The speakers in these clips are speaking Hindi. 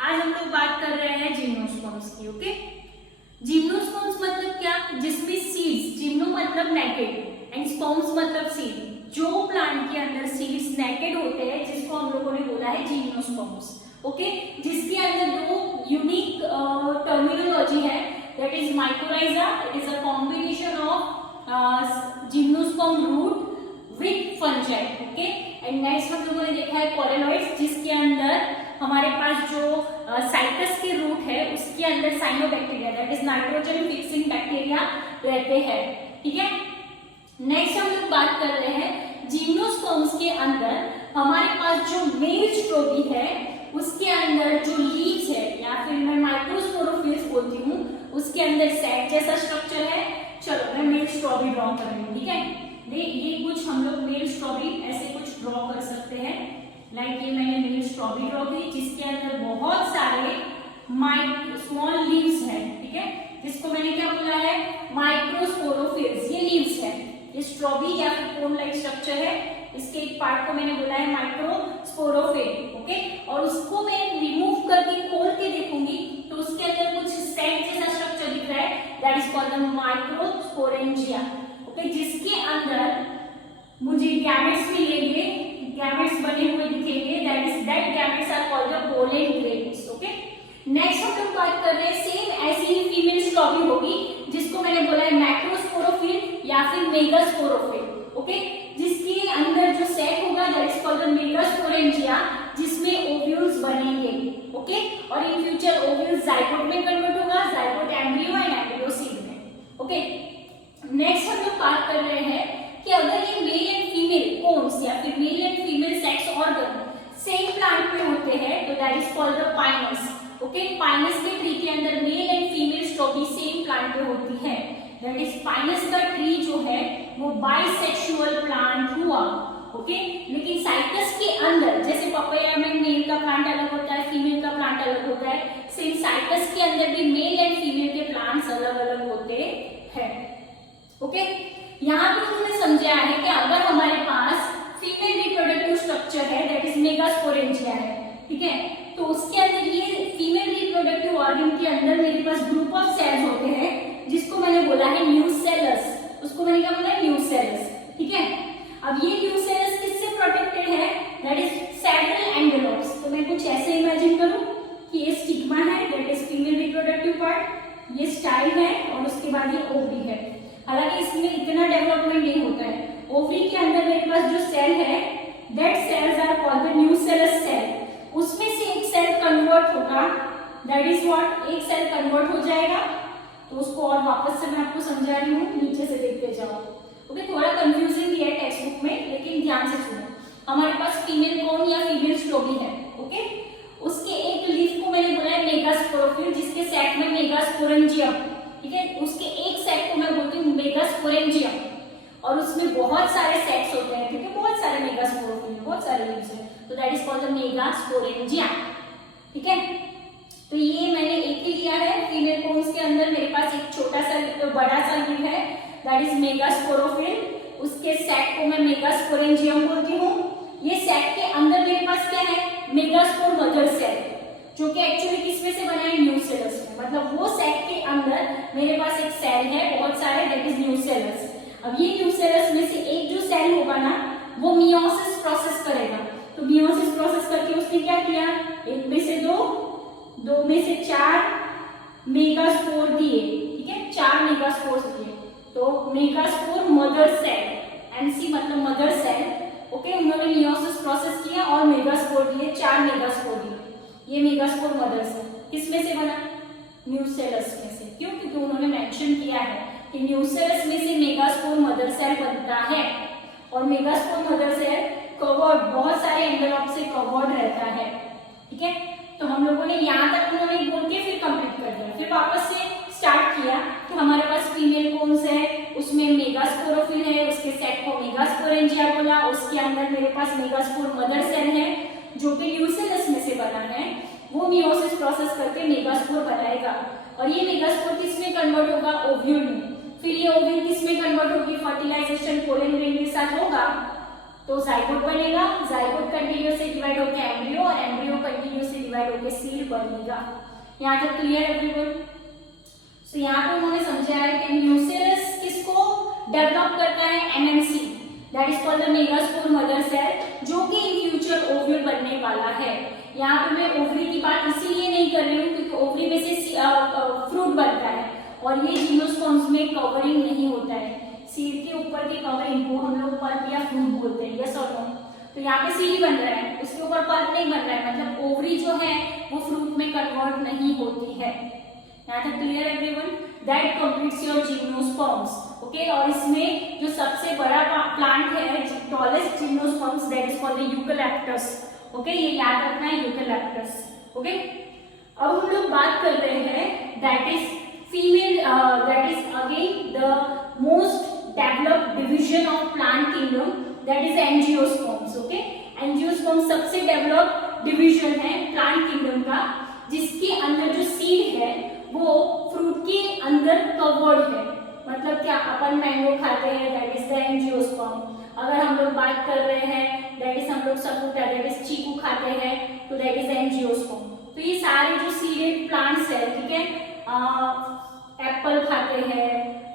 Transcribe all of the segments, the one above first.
आज हम लोग बात कर रहे हैं जिम्नोस्पर्म्स की। ओके, जिम्नोस्पर्म्स मतलब क्या? जिसमें सीड्स, जिम्नो मतलब नेकेड एंड स्पर्म्स मतलब सीड, जो प्लांट के अंदर सीड्स नेकेड होते हैं जिसको हम लोगों ने बोला है जिम्नोस्पर्म्स। ओके, जिसके अंदर दो यूनिक टर्मिनोलॉजी है, that is mycorrhiza, it is a combination of gymnosperm root with fungi. Okay, and next हम लोगों ने देखा है कोरेलॉइड्स, जिसके अंदर हमारे पास जो साइटस के रूट है उसके अंदर cyanobacteria, that is nitrogen fixing bacteria रहते हैं। ठीक है, नेक्स्ट हम लोग बात कर रहे हैं जिम्नोस्पर्म्स के अंदर हमारे पास जो मेल स्ट्रोबी है उसके अंदर जो लीव्स है या फिर मैं माइक्रोस्पोरोफिल्स बोलती हूँ, उसके अंदर सैक जैसा स्ट्रक्चर है। चलो मैं मेल स्ट्रॉबी ड्रॉ कर रही हूँ। ठीक है, ये कुछ हम लोग मेल स्ट्रॉबी ऐसे कुछ ड्रॉ कर सकते हैं। लाइक ये मैंने मेल स्ट्रॉबी ड्रॉ की जिसके अंदर बहुत सारे स्मॉल लीव्स हैं। ठीक है, जिसको मैंने क्या बोला है? माइक्रोस्पोरोफिल्स। ये लीव्स है, ये स्ट्रॉबी या फिर कोन लाइक स्ट्रक्चर है, इसके एक पार्ट को मैंने बोला है माइक्रोस्पोरोफिल। ओके, और उसको मैं रिमूव करके खोल के देखूंगी तो उसके अंदर कुछ सैक जैसा स्ट्रक्चर दिख रहा है, that is called the microsporangia. Okay, जिसके अंदर मुझे गैमेट्स मिलेंगे, गैमेट्स बने हुए दिखेंगे, that gametes are called the pollen grains. Okay, next हम लोग बात कर रहे हैं सेम ऐसी ही फीमेल स्ट्रॉबी होगी जिसको मैंने बोला है मैक्रोस्पोरोफिल या फिर मेगास्पोरोफिल। ओके, जिसके अंदर जो सैक होगा that is called the megasporangia, जिसमें ओव्यूल्स बनेंगे। ओके, और इन फ्यूचर ओव्यूल्स जाइगोट में कन्वर्ट होगा, zygote embryo and embryo seed में। ओके, नेक्स्ट हम लोग बात कर रहे हैं कि अगर ये मेल एंड फीमेल कोन्स या फिर male and female sex organ same plant पे होते हैं तो that is called the pinus. Okay, pinus के ट्री के अंदर male and female strobili same plant पे होती है, दैट इज पाइनस का ट्री जो है वो बाइसेक्सुअल प्लांट हुआ। ओके, लेकिन साइटस के अंदर जैसे पपाया में मेल का प्लांट अलग होता है, फीमेल का प्लांट अलग होता है, सेम साइटस के अंदर भी मेल एंड फीमेल के प्लांट्स अलग अलग होते हैं। ओके, यहाँ पे उन्होंने समझाया है कि अगर हमारे पास फीमेल रिप्रोडक्टिव स्ट्रक्चर है दैट इज मेगास्पोरेंजिया है, ठीक है, तो उसके अंदर ये फीमेल रिप्रोडक्टिव ऑर्गन के अंदर मेरे पास ग्रुप ऑफ सेल्स होते हैं जिसको मैंने बोला है न्यूसेलस। उसको मैंने क्या बोला है? न्यूसेलस। ठीक है, अब ये न्यूसेलस किससे प्रोटेक्टेड है? That is saddle envelopes. तो मैं कुछ ऐसे इमेजिन करूं कि ये स्टिग्मा है, that is female reproductive part, ये स्टाइल है और उसके बाद ये ओवरी है। हालांकि इसमें इतना डेवलपमेंट नहीं होता है। ओवरी के अंदर मेरे पास जो सेल है that cells are called the nucellus cell. उसमें से एक सेल कन्वर्ट होगा, दैट इज व्हाट, एक सेल कन्वर्ट हो जाएगा। तो उसको और वापस से मैं आपको समझा रही हूँ, नीचे से देखते जाओ। ओके, थोड़ा कंफ्यूजिंग भी है टेक्स्ट बुक में, लेकिन ध्यान से सुनो। हमारे पास फीमेल कोन या फीमेल स्ट्रोबी है। ओके, उसके एक लीफ को मैंने बोला है मेगास्पोरोफिल, जिसके सेट में मेगास्पोरेंजियम। ठीक है, उसके एक सेट को मैं बोलती हूँ मेगास्पोरेंजियम, और उसमें बहुत सारे सेट्स होते हैं। ठीक है, बहुत सारे मेगास्पोरोफिल, बहुत सारे लीव्स हैं, तो that is called the megasporangia. ठीक है, तो ये मैंने एक ही लिया है। फीमेल कोन्स के अंदर मेरे पास एक छोटा सा बड़ा सा लीव है, दैट इज मेगास्पोरोफिल। उसके सेट को मैं मेगास्पोरेंजियम बोलती हूँ। ये सेट के अंदर मेरे पास क्या है? मेगास्पोर मदर सेल, जो कि एक्चुअली किसमें से बना है? न्यूसेलस में। मतलब वो सेट के अंदर मेरे पास एक सेल है, बहुत सारे, दैट इज न्यूसेलस। अब ये न्यूसेलस में से एक जो सेल होगा ना वो मियोसिस प्रोसेस करेगा। तो मियोसिस प्रोसेस करके उसने क्या किया? एक में से दो, दो में से चार मेगास्पोर दिए। ठीक है, 4 मेगास्पोर्स दिए। तो मेगास्पोर मदर सेल, एमसी मतलब मदर सेल। ओके, उन्होंने मियोसिस प्रोसेस किया और मेगास्पोर दिए, 4 मेगास्पोर दिए। ये मेगास्पोर मदर सेल किसमें से बना? न्यूसेलस में से। क्यों? क्योंकि उन्होंने मेंशन किया है कि न्यूसेलस में से मेगास्पोर मदर सेल बनता है, और मेगास्पोर मदर सेल कवर्ड, बहुत सारे एनवेलप से कवर्ड रहता है। ठीक है, तो हम लोगों ने यहाँ तक उन्होंने बोल के फिर कंप्लीट कर दिया। फिर वापस से स्टार्ट किया कि हमारे पास फीमेल कोन्स है, उसमें मेगास्पोरोफिल है, उसके सेट को मेगास्पोरेंजिया बोला। उसके अंदर मेरे पास मेगास्पोर मदर सेल है जो कि न्यूसेलस में से बना है। वो मियोसिस प्रोसेस करके मेगास्पोर बनाएगा, और ये मेगास्पोर किसमें कन्वर्ट होगा? ओव्यूल में। फिर ये ओव्यूल किसमें कन्वर्ट होगी? फर्टिलाइजेशन पोलन ग्रेन के साथ होगा, तो जाइगोट बनेगा। जाइगोट कंटिन्यूस से डिवाइड होकर एम्ब्रियो, और एम्ब्रियो कंटिन्यूस से डिवाइड डिवाइड होकर सीड बनेगा। यहाँ तक क्लियर एवरीवन? सो यहाँ पे उन्होंने समझाया है कि न्यूसेलस किसको डेवलप करता है, MMC, that is called the megaspore mother cell, जो कि इन फ्यूचर ओव्यूल बनने वाला है। यहाँ पे मैं ओवरी की बात इसीलिए नहीं कर रही हूँ क्योंकि ओवरी में से फ्रूट बनता है और ये जिम्नोस्पर्म्स में कवरिंग नहीं होता है। सीड के ऊपर की कवरिंग को हम लोग पल्प या फ्रूट बोलते हैं, यस और नो? तो यहाँ पे सीड बन रहा है, उसके ऊपर पल्प नहीं बन रहा है, मतलब ओवरी जो है वो फ्रूट में कन्वर्ट नहीं होती है। यहाँ तक clear everyone? That completes your gymnosperms, okay. और इसमें जो सबसे बड़ा प्लांट है, tallest gymnosperms, that is called the eucalyptus, okay. ये याद रखना है, यूकेलिप्टस, ओके। अब हम लोग बात कर रहे हैं that is female, that is again the most developed division of plant kingdom, that is angiosperms, okay. Angiosperm सबसे डेवलप्ड डिवीजन है प्लांट किंगडम का, जिसके अंदर जो सीड है वो फ्रूट के अंदर कवर्ड है। मतलब क्या, अपन मैंगो खाते हैं, दैट इज द एंजियोस्पर्म। अगर हम लोग बात कर रहे हैं दैट इज हम लोग सपोटा, दैट इज चीकू खाते हैं, तो दैट इज एंजियोस्पर्म। तो ये सारे जो सीडेड प्लांट्स है, ठीक है, एप्पल खाते हैं,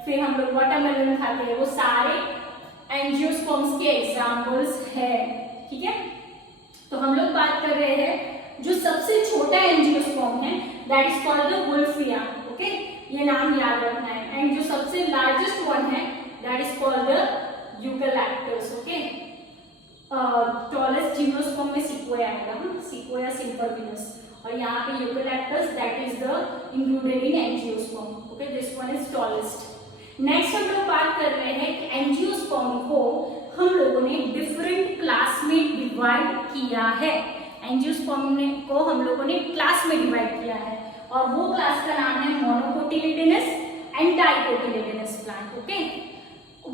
फिर हम लोग वाटरमेलन खाते हैं, वो सारे एंजियोस्पर्म्स के एग्जाम्पल्स है, ठीक है। तो हम लोग बात कर रहे हैं जो सबसे छोटा एंजियोस्पर्म है, that is called the Wolffia, okay. ये नाम याद रखना है। एंड जो सबसे लार्जेस्ट वन है, that is called the eucalyptus, okay. Tallest gymnosperm में सिक्वोया आएगा, सिक्वोया सिम्परविनस, और यहाँ पे eucalyptus that is the included in angiosperm, okay. This one is tallest. Next हम लोग बात कर रहे हैं कि एंजियोस्पर्म को हम लोगों ने डिफरेंट क्लास में डिवाइड किया है। एंजियोस्पर्म को हम लोगों ने क्लास में डिवाइड किया है और वो क्लास का नाम है मोनोकोटिलेडोनस एंड डाइकोटिलेडोनस प्लांट, ओके।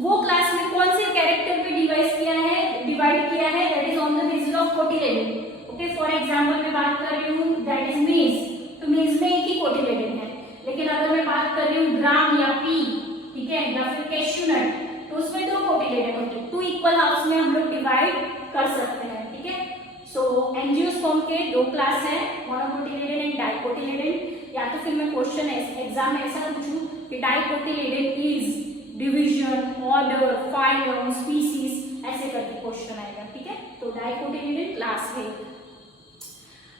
वो क्लास में कौन से कैरेक्टर पे डिवाइड किया है, that is on the basis of cotyledon, okay. For example मैं बात कर रही हूँ दैट इज मेज, तो मेज में एक ही कोटिलेडन है। लेकिन अगर मैं बात कर रही हूँ ग्राम या पी, ठीक है, या फिर कैश्यू नट, तो उसमें दो कोटिलेडन होते हैं। टू इक्वल हाफ्स में हम लोग डिवाइड कर सकते हैं, ठीक है। सो एंजियोस्पर्म के दो क्लास है, मोनोकोटिलेडन एंड डाइकोटिलेडन। या तो फिर मैं क्वेश्चन एग्जाम में ऐसा पूछूं कि dicotyledon is division, order, phylum, species, ऐसे करके क्वेश्चन आएगा, ठीक है। तो डाइकोटिलेडन क्लास है।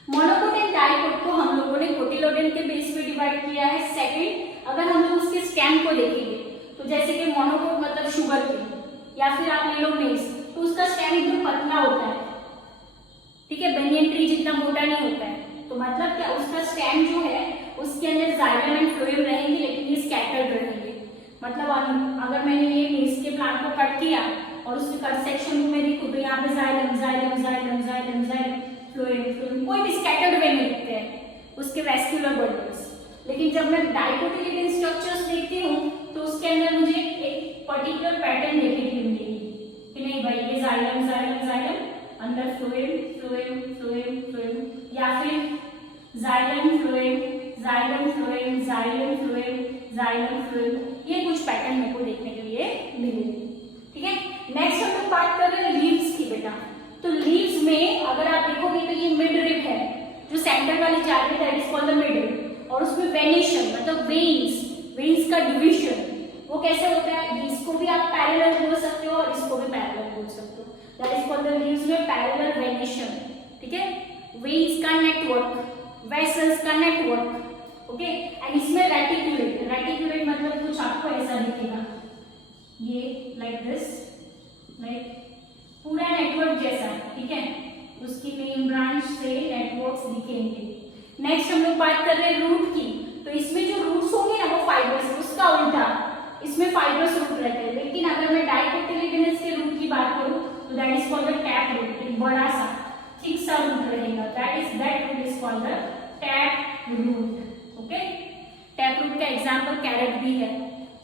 मोनोकोट एंड डाइकोट को हम लोगों ने कोटिलेडन के बेस पे डिवाइड किया है। सेकंड, अगर हम लोग उसके स्टेम को देखेंगे तो जैसे कि मोनोकोट मतलब शुगर केन, या फिर आप ले लो मेज, तो उसका स्टेम एकदम पतला होता है, ठीक है, बेनियन ट्री जितना मोटा नहीं होता है। तो मतलब क्या, उसका स्टेम जो है उसके अंदर जाइलम एंड फ्लोएम रहेंगे, लेकिन ये स्कैटर्ड रहेंगे। मतलब अगर मैंने ये मेज के प्लांट को कट किया और उसके कट सेक्शन में देखूं तो यहाँ पे xylem xylem xylem xylem xylem phloem phloem, कोई भी स्कैटर्ड वे में दिखते हैं उसके वेस्क्यूलर बंडल्स। लेकिन जब मैं डाइकोटिलेडन स्ट्रक्चर्स देखती हूँ तो उसके अंदर मुझे एक पर्टिकुलर पैटर्न देखने को मिलेगी कि नहीं भाई, ये जाइलम जाइलम जाइलम, अंदर फ्लोएम फ्लोएम फ्लोएम फ्लोएम, या फिर xylem phloem xylem phloem xylem phloem xylem phloem, ये कुछ पैटर्न मेरे को देखने के लिए मिलेगी, ठीक है। नेक्स्ट हम लोग बात कर रहे हैं लीव्स की बेटा। तो लीव्स में अगर आप देखोगे तो ये मिड रिब है, जो सेंटर वाली जा रही है, that is called the mid rib. और उसमें वेनेशन मतलब वेन्स का डिवीजन, वो कैसे होता है, इसको भी आप पैरेलल बोल सकते हो और इसको भी पैरेलल बोल सकते हो, that is called the leaves में पैरेलल वेनेशन, ठीक है। वेन्स का नेटवर्क, वेसल्स का नेटवर्क, ओके। एंड इसमें रेटिकुलेट मतलब कुछ आपको ऐसा दिखेगा, ये लाइक दिस, लाइक पूरा नेटवर्क जैसा, ठीक है, उसकी मेन ब्रांच से नेटवर्क्स दिखेंगे। नेक्स्ट हम लोग बात कर रहे हैं रूट की। तो इसमें जो रूट्स होंगे ना वो फाइबर्स, उसका उल्टा इसमें फाइबर्स रूट रहते हैं। लेकिन अगर मैं डाइकोटिलेडोनस के रूट की बात करूं तो that is called the tap root, एक बड़ा सा थिक सा रूट रहेगा, that root is called the tap root, okay. Tap root का एग्जांपल कैरेट भी है,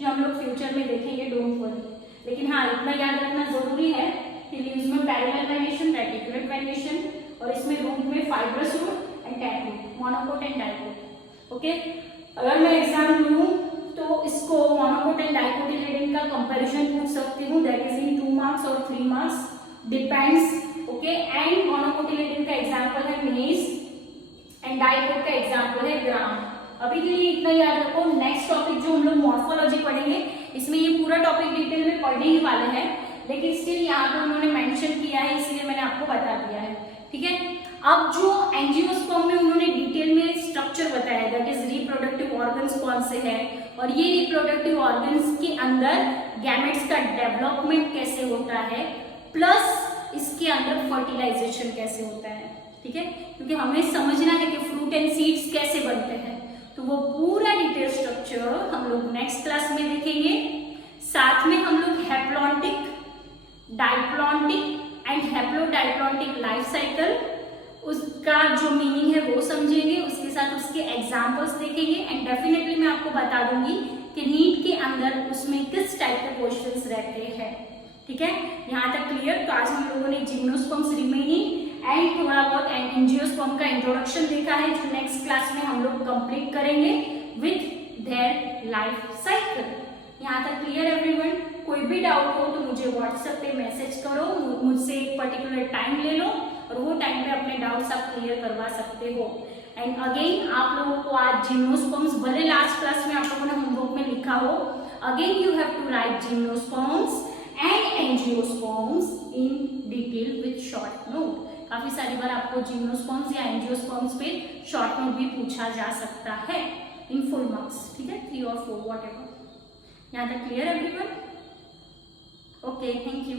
जो हम लोग फ्यूचर में देखेंगे, डोंट वरी। लेकिन हाँ, इतना याद रखना जरूरी है कि लीव्स में पैरेलल वेनेशन, रेटिकुलेट वेनेशन, और इसमें रूट में fibrous root and tap root, monocot and dicot, okay. अगर मैं एग्जाम लूं तो इसको मोनोकोट एंड डाइकोटिलेडन का कंपैरिजन पूछ सकती हूँ, दैट इज इन 2 मार्क्स और 3 marks, depends, okay. And monocotyledon का एग्जांपल है मेज एंड डाइकोट का एग्जाम्पल है ग्राम। अभी के लिए इतना याद रखो। नेक्स्ट टॉपिक जो हम लोग मॉर्फोलॉजी पढ़ेंगे, इसमें ये पूरा टॉपिक डिटेल में पढ़ने ही वाले हैं, लेकिन स्टिल यहाँ पे उन्होंने मेंशन किया है इसलिए मैंने आपको बता दिया है, ठीक है। अब जो एंजियोस्पर्म में उन्होंने डिटेल में स्ट्रक्चर बताया, दैट इज रिप्रोडक्टिव ऑर्गन्स कौन से हैं, और ये रिप्रोडक्टिव ऑर्गन्स के अंदर गैमेट्स का डेवलपमेंट कैसे होता है, प्लस इसके अंदर फर्टिलाइजेशन कैसे होता है, ठीक है। क्योंकि हमें समझना है कि फ्रूट एंड सीड्स कैसे बनते हैं, तो वो पूरा डिटेल स्ट्रक्चर हम लोग नेक्स्ट क्लास में देखेंगे। साथ में हम लोग हैप्लॉन्टिक, डाइप्लॉन्टिक एंड हैप्लोडाइप्लॉन्टिक लाइफ साइकिल, उसका जो मीनिंग है वो समझेंगे, उसके साथ उसके एग्जाम्पल्स देखेंगे। एंड डेफिनेटली मैं आपको बता दूंगी कि नीट के अंदर उसमें किस टाइप के क्वेश्चंस रहते हैं, ठीक है। यहाँ तक क्लियर। तो आज हम लोगों ने जिम्नोस्पर्म्स रिमेनिंग एंड थोड़ा बहुत एंजियोस्पर्म का इंट्रोडक्शन देखा है, जो नेक्स्ट क्लास में हम लोग कंप्लीट करेंगे विथ देयर लाइफ साइकिल। यहाँ तक क्लियर एवरीवन? कोई भी डाउट हो तो मुझे व्हाट्सएप पे मैसेज करो, मुझसे एक पर्टिकुलर टाइम ले लो और वो टाइम पे अपने डाउट्स आप क्लियर करवा सकते हो। एंड अगेन आप लोगों को आज जिम्नोस्पर्म्स, भले लास्ट क्लास में आप लोगों ने होमवर्क में लिखा हो, again you have to write gymnosperms and angiosperms in detail with short note. काफी सारी बार आपको जिम्नोस्पर्म्स या एंजियोस्पर्म्स पे शॉर्ट नोट भी पूछा जा सकता है इन फुल मार्क्स, ठीक है, 3 और 4 व्हाटएवर। यहाँ तक clear everyone? Okay, thank you.